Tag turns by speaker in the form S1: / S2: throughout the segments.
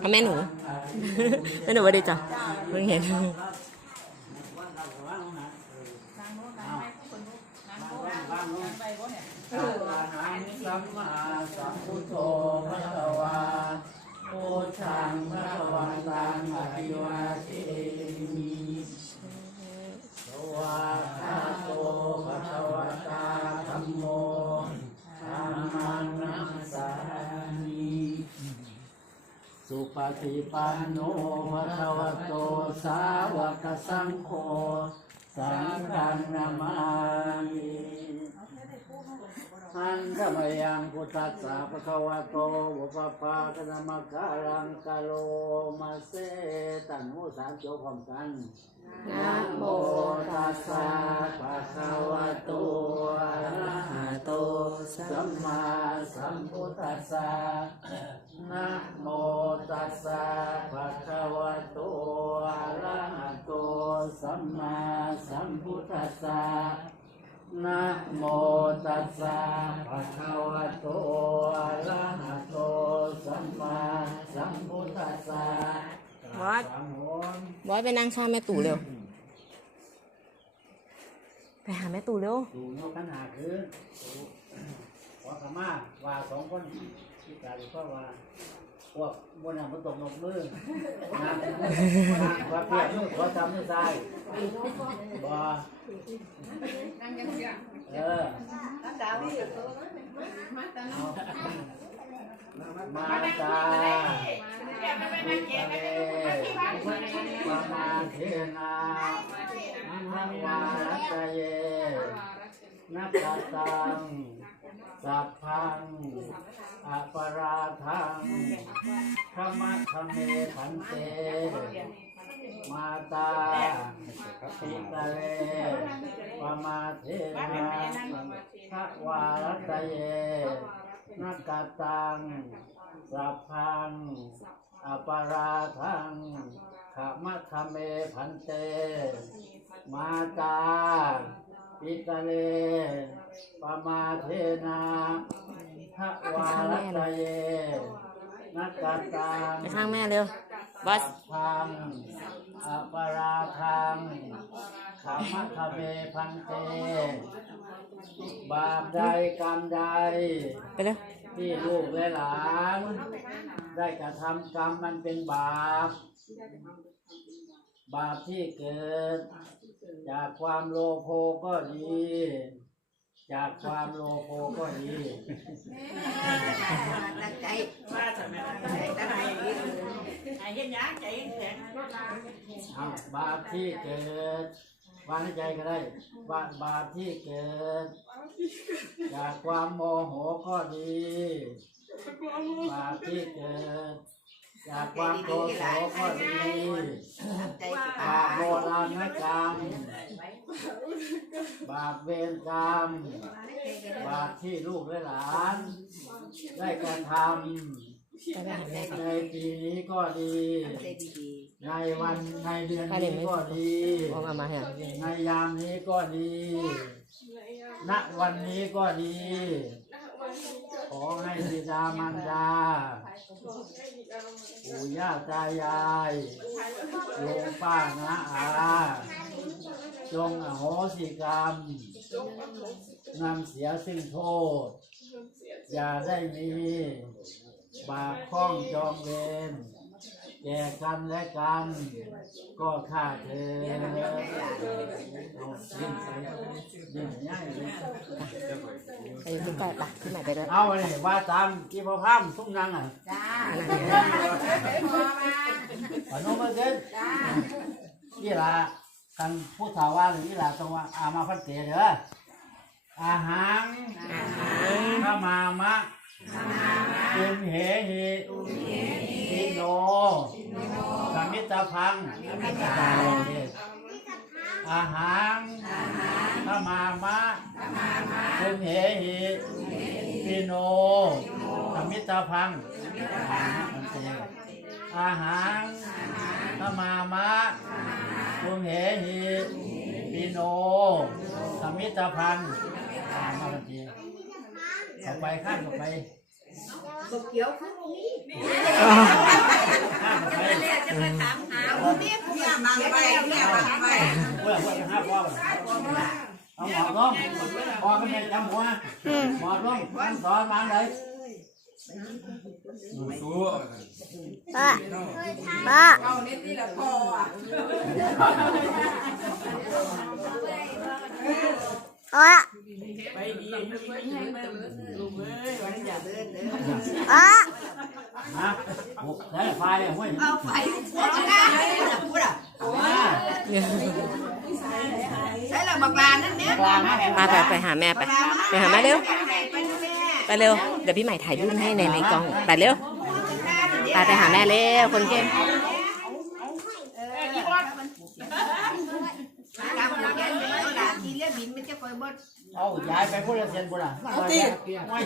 S1: เอาแม่หนู แม่หนูสวัสดีจ้ะเพิ่งเห็น
S2: อะระหังสัมมาสัมพุทโธพระวา ฏิปันโนภะคะวะโตสาวกสังโฆสังฆังนามามิอันธรรมยังพุทธัสสะภะคะวะโตอุปปาคนะมะการังกะโลมาเสตันโมสามโจพร้อมกัน
S1: นะโม
S2: ตัสสะภะคะวะโตอะระหะโตสัมมาสัมพุทธัสสะ นะโมตัสสะภะคะวะโตอะระหะโตสัมมาสัมพุทธัสสะนะโมตัสสะภะคะวะโตอะระหะโตสัมมาสัมพุทธัสสะ
S1: บอส
S2: สังโฆ
S1: บอสไปนั่งข้างแม่ตู่เร็ว ไปหาแม่ตู่เร็ว
S2: ดูโยกขันหาคือขอขมาว่าสองคน ที่กาวอยู่ก็ว่าพวกบนหามันตกนกมือนะนว่าเพียรมือขอจำมือซ้ายบ่เออมาจ้ามามาเทนานังวารัตเยนักตัง สัพพังอปราทังขมัคคเมขันเต มาตาปิตะเลปมาเทนาพระวารัตเยนักตังสัพพังอปราทังขมะขเมพันเต มาตา ปิตะเลปมาเทนาทะวารัตเยนักกตัง
S1: ไปข้างแม่เร็วบอส
S2: พังอปาราทังขมะขะเมพันเต บาปใดกรรมใด
S1: ไปเร็ว
S2: ที่ลูกและหลาน ได้กระทำกรรมมันเป็นบาป บาปที่เกิด จากความโลภก็ดี จากความโลภก็ดี
S3: ตั้งใจว่าจะไม่ตั้งใจตั้งใจไอ้เห็นยังใจแข็ง
S2: เอาบาปที่เกิดวางในใจก็ได้บาบาปที่เกิด จากความโมโหก็ดี บาปที่เกิด จากความโกรธโศกก็ดี
S3: ตั้งใจส
S2: บา
S3: บา
S2: ปโบราณกรรม บาปเวรกรรม บาปที่ลูกและหลาน ได้กระท
S1: ไปไปหาแม่ำก่อน
S2: ในปีนี้ก็ดี
S3: ตั้งใจดี
S2: ในวันในเดือนนี้ก็ดี
S1: บอสมามาเหรอ
S2: ในยามนี้ก็ดี ณ วันนี้ก็ดี ขอให้บิดามารดาปู่ย่าตายายลุงป้านะอาจงอโหสิกรรมนำเสียซึ่งโทษ อย่าได้มีบาปข้องจองเวรแก่กันและกัน ก็ข้าเธอ
S1: ไปขึ้นไปไปขึ้นใหม่ไปด้วย
S2: เอาเลยว่าตามที่พ่อพร่ำทุ่มนังอะ
S3: จ้า
S1: อันนั้น
S3: มา
S2: ขนมมาเกิน
S3: จ้า
S2: นี่ละกันพูดถาว่าหรือนี่ละตรงว่าอามาพัดเตเด้ออาหาร
S1: อาหาร
S2: ขมามะตุมเหหิตินโนสมิตาพัง อาหารขมามะตุมเหหิติโนสมิตาพังอาหารขมามะตุมเหหิติโนสมิตาพังมาบันทีเข้าไปข้ามเข้าไป
S3: บกเขียวข้างนี้
S1: อา
S3: งไปเนี่ยบางไป
S2: เพื่ อเพื่อจะห้าพ่อเอาหมอบลงพ่อก็ไม่จำหัวหมอบลงสอนมาเลย
S1: ป้าป้า
S3: เอาเน็ตนี่แหละพออะ
S1: อ๋อ
S3: ไปดีลุงเอ้ยวันอย่าเดินเด้อ
S1: อ๋อ
S2: ฮะบุกได้ไฟห้วย
S3: เอาไปหัวหน้าพูดอะ
S2: มา
S3: ใช่ละบักลานั่นเนี่ย
S2: กลางนะ
S1: ป้าไปไปหาแม่ไปไปหาแม่เร็วไปเร็วเดี๋ยวพี่ใหม่ถ่ายรูปให้ในในกล้องไปเร็วไปไปหาแม่เร็วคนเก่ง
S3: กำลังแกนเดี๋ยวหลานทีเรียกบินมันจะคอยบด
S2: เอาย้ายไปพูดเสียนบุญอะเอาตีไม่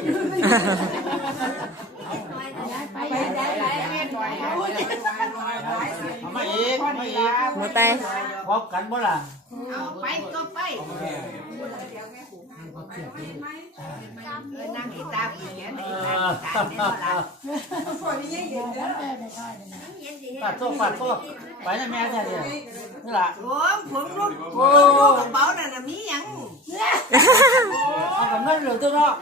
S3: ไปไปไปไป
S2: เอามาอีกมาอีก
S1: หนูไป
S2: พบกันบ่ล่ะ
S3: เอาไปก็ไปเออนั่งกีตาร์ผีเนี่ย
S2: เอ
S3: นั่ง
S2: อ
S3: กีตาร์เนี่ยหลาน
S2: ปัดโต๊ะปัดโต๊ะไปนะแม่แท้เดียวนี่ล่ะ
S3: โอ้ผมรู้ผมรู้กระเป๋านั่นน่ะมีหยัง
S2: เอากับเงินเหลือตัวเนาะ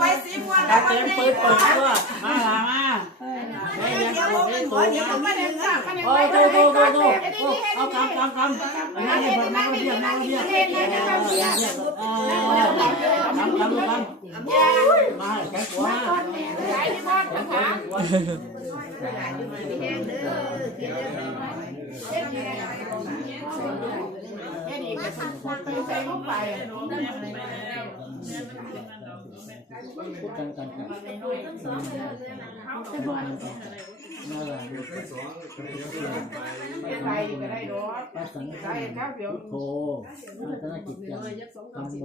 S3: ไปสิมัว
S2: ตาเต็มปืนเปิดตัวมาล่ะมา โอ้โตโตโตโตเอากำกำกำนั่งนี่เพิ่นนั่งเบียนั่งเบียเออกำกำกำมาแขนขวาแขนขวาแขนขวาพูดกันกันกันน่ารัก
S3: ไปก็ได้ดอก
S2: ภาษา
S3: ใช่ครับเดี๋ยว
S2: พุทโธพัฒนาจิตใจธรรมโม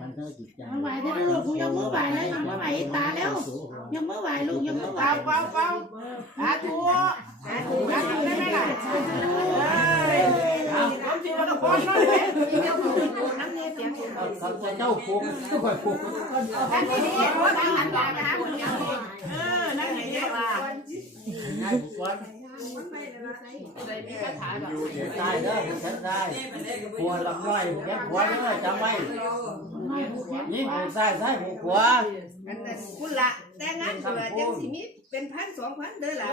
S2: พัฒนาจิตใจ
S4: ไหวได้ลูกกูยกมือไหวเลยยกมือไหวตาแล้วยกมือไหวลูกยกมือไหว
S3: เป้าเป้าเป้าสาธุสาธุสาธุได้ไหมล่ะ เอ้ยผมสิว่าต้องคนนั่นแหละน้ำเนี่ยเสียง
S2: สัมเจ้าผูกค่อยผูก
S3: อันนี้ว่าทางหันหลังนะคุณยังเออนั่นไหนเนี่ยว่า
S2: ง่ายผูกวันตายเด้อฉันได้หัวลำร้อยแค่หัวเด้อจำไว้นี่ผูกซ้ายซ้ายผูกขวา
S3: อันนั้นคุณละแต่งงานเผื่อจังสิมีเป็นพันสองพันเด้อล่ะ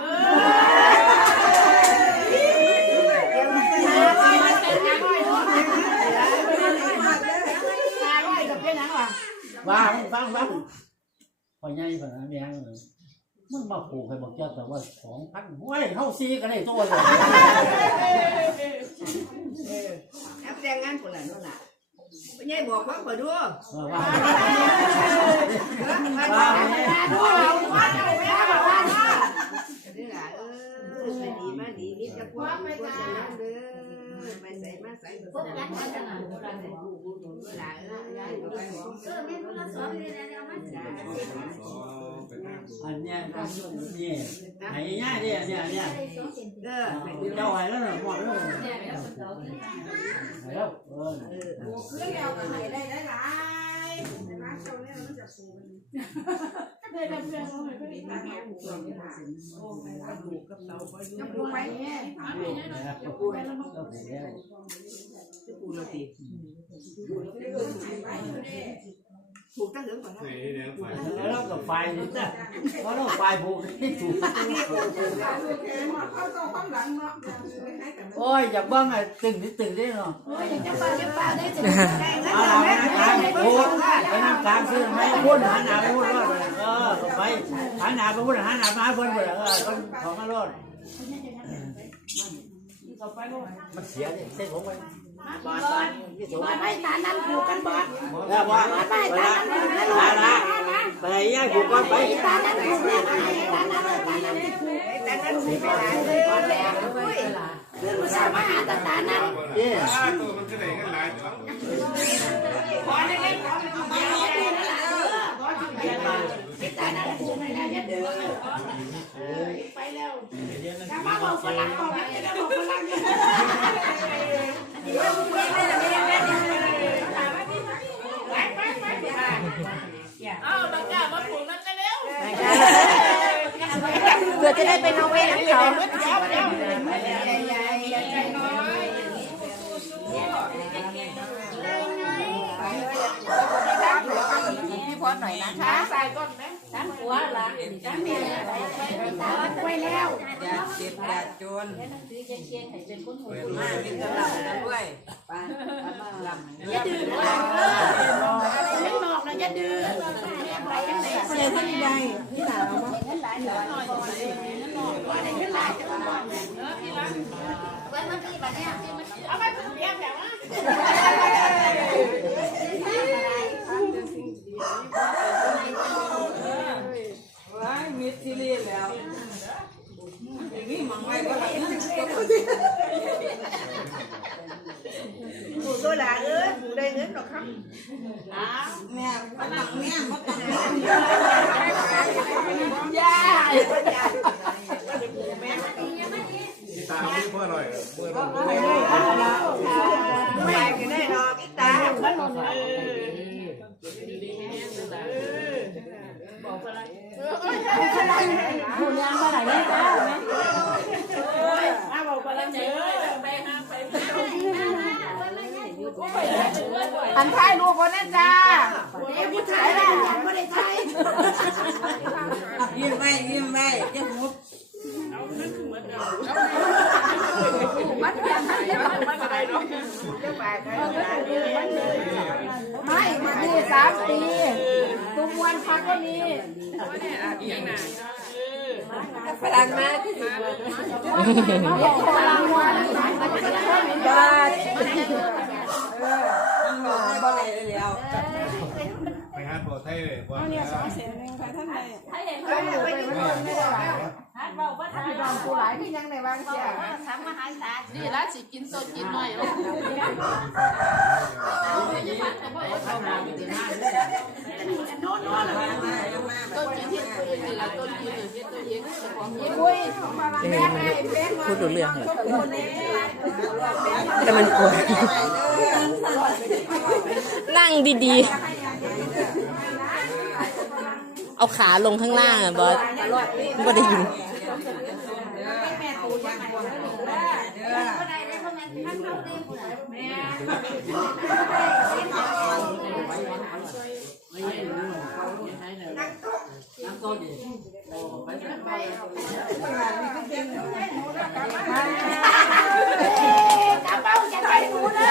S3: ดี๋ยวมันจะหาว่ามันเป็นยังไงเนาะหาร้อยกับเป็นยังว่า
S2: ฟังพอใหญ่ขนาดนี้มึงมาผูกให้บอกเจ้าแต่ว่าสองพันห้วยเฮาซีก็ได้ตัวเลย
S3: แอปแต่งงานคนละนู่นน่ะไม่ใช่บอกว่าขอดู
S2: ว่า
S3: มาดูเอาว่าเอาแม่บอกว่า ใส่มาใส่พวกนั้นมาจากไหนล่ะเออได้ไปบอกเออแม่คนละสองเลยนะเอามาจ้า
S2: อันเนี้ยนี่ไหนง่ายดิเนี่ยเนี่ย
S3: เออ
S2: เจ้า ไหวแล้วเหรอหมดแล้วแล้วเออ
S3: เออขึ้นแล้วก็ให้ได้ได้หลายมาเจ้าเนี่ยมันจะปูมันจะปูไป
S2: แล้วก็พูดแล้ว ก็พูดแล้ว
S3: จะปูเราตีปูตั้งเรื่องก่อนนะ
S2: แล้วก็ไฟนี่จ้ะเพราะเราไฟผูกที่ถูก โอ้ยอยากบ้างไงตึงนี่ตึงได้เนาะ
S4: โอ้ยอยากจะเป่าจะเป่าได้จะ
S3: ได้เงิน
S2: เอา
S3: เรา
S2: ละ
S3: แม่
S2: ไปนั่งกลางพูดไปนั่งกลางซื้อไม่พูดหันหน้าไปพูดรอดเออไปหันหน้าไปพูดหันหน้ามาเพิ่นเพิ่นเออคนของมารอดมันเสียดิเส้นผมไป บาดบาดที่สูง
S4: บอดไว้ตานั้นผูกกันบอด
S2: แล้วว่าไปละไปละไปย่าผูกก่อนไป
S4: ตานั้นผูกเนี่ยตานั้นตานั้นที่ผูก
S3: แต่นั้นสิไปหลายเลยแล้วเว้ย
S4: เรื่องภาษามาหาตาตานั้น
S2: เย้
S5: ตัวมันก็ได้กันหลายตัว
S3: ขอได้ขอได้
S4: ตานั้นผูกไม่ ได้ยัดเด้อไปแล้วถ้ามาบอกฝรั่งบอกไม่ได้บอกฝรั่ง
S3: เอาบางอย่างมาผูกนั่นเร็ว
S1: เพื่อน
S2: จะได้ไปนอร์เวย์น้ำเขา
S6: พี่พรหน่อยนะคะใส่ก้น นะฉันหัวละฉันเมียไว้แล้ว
S3: อย่าเจ็บอย่าจนมามีกระเหล่ากันด้วย
S6: อย่าดื่มเลยฉันบอกนะอย่าดื่มไปยังไงเสียท่านใดพี่สาวเอาไปเพียงแบบว่า
S3: ว้ายมิดซีรีส์แล้วนี่มังไม่ก็ได้
S6: ปู่ตัวหลาเอ้ยปู่ได้เงินหรอกครับ
S3: แม่มาตังแม่มาตัง
S6: ย่า
S5: ที่ตาไม่เพื่ออร่อยเพื่ออร่อย
S6: ไม่ก็ได้ดอกอีตาผู้ยางมาไหนนี่จ้ามาบอกกันเยอะไปห้างไป อันท้ายลูกคนนั้นจ้าเดี๋ยวผู้ถ่ายได้ไม่ได้ถ่าย
S3: ยิ้มไว้ยิ้มไว้จะหุบ
S6: ไม่มาดีสามปีตุ้มวันพักก็มี
S3: พลังมาที่
S6: บอกพลังวันบาท
S3: มันหลอกบ่ได้แล้ว
S5: ไปหาปอไทยเลยว่าเนี่ย
S6: พี่น้องกูหลายพี่ยังในบางเสีย
S4: นี่ละสิกินสดกินหน่อยโอ้ต้นกินเฮ็ดปืนนี่ละต้นกินเฮ็ดตัวเองของเฮ็ด
S6: คุยแม่ไงเฟ้น
S2: พูดรู้เรื่องเหรอแต่มันกลัว นั่งดีๆ เอาขาลงข้างล่างอะบอสไม่ได้ยิน
S6: กระเป๋าจะไปดูนะ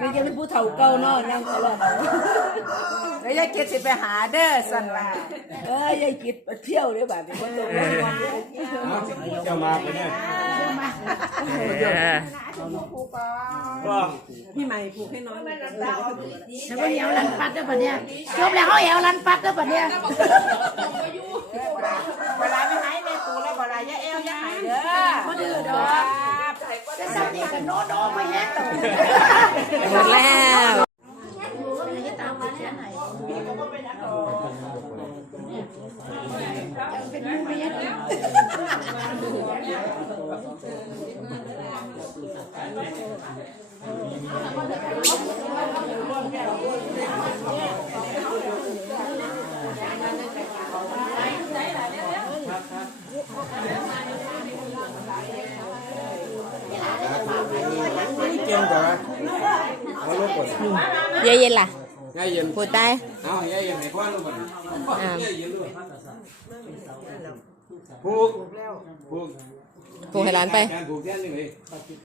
S6: นี่ยังเป็นผู้เฒ่าเก่าเนาะนั่งตลอดแล้วยายกิดสิไปหาเด้อสั่นว่าเอ้ยยายกิดไปเที่ยวเด้อบัดนี้บ่ต้อง
S5: จะมาไปเนี่ย
S3: พี่ใหม่ผูกให้น้อง
S6: แล้วก็เอวลันปัดเด้อบัดเนี้ยจบแล้วเขาเอวลันปัดเด้อบัดเนี้ยเวลาไม่หายแม่ตูแล้วเวลาอย่าเอวอย่าหายเด้อบ่ดื้อดอก จะซ้ำนี่ก็โนโนไปแฮะ
S2: หมดแล้ว
S5: เก่งกว่าเอาลูกก่อน
S2: เย็นเย็นๆล่ะ
S5: ง่ายเย็น
S2: พูดได้
S5: เอาง่ายเย็นให้พ่อลูกก่อน
S2: อ่า
S5: ง่ายเย็นด้วยผูกผูก
S2: พูดให้ร้านไป
S5: การผูกแค่นี้เอง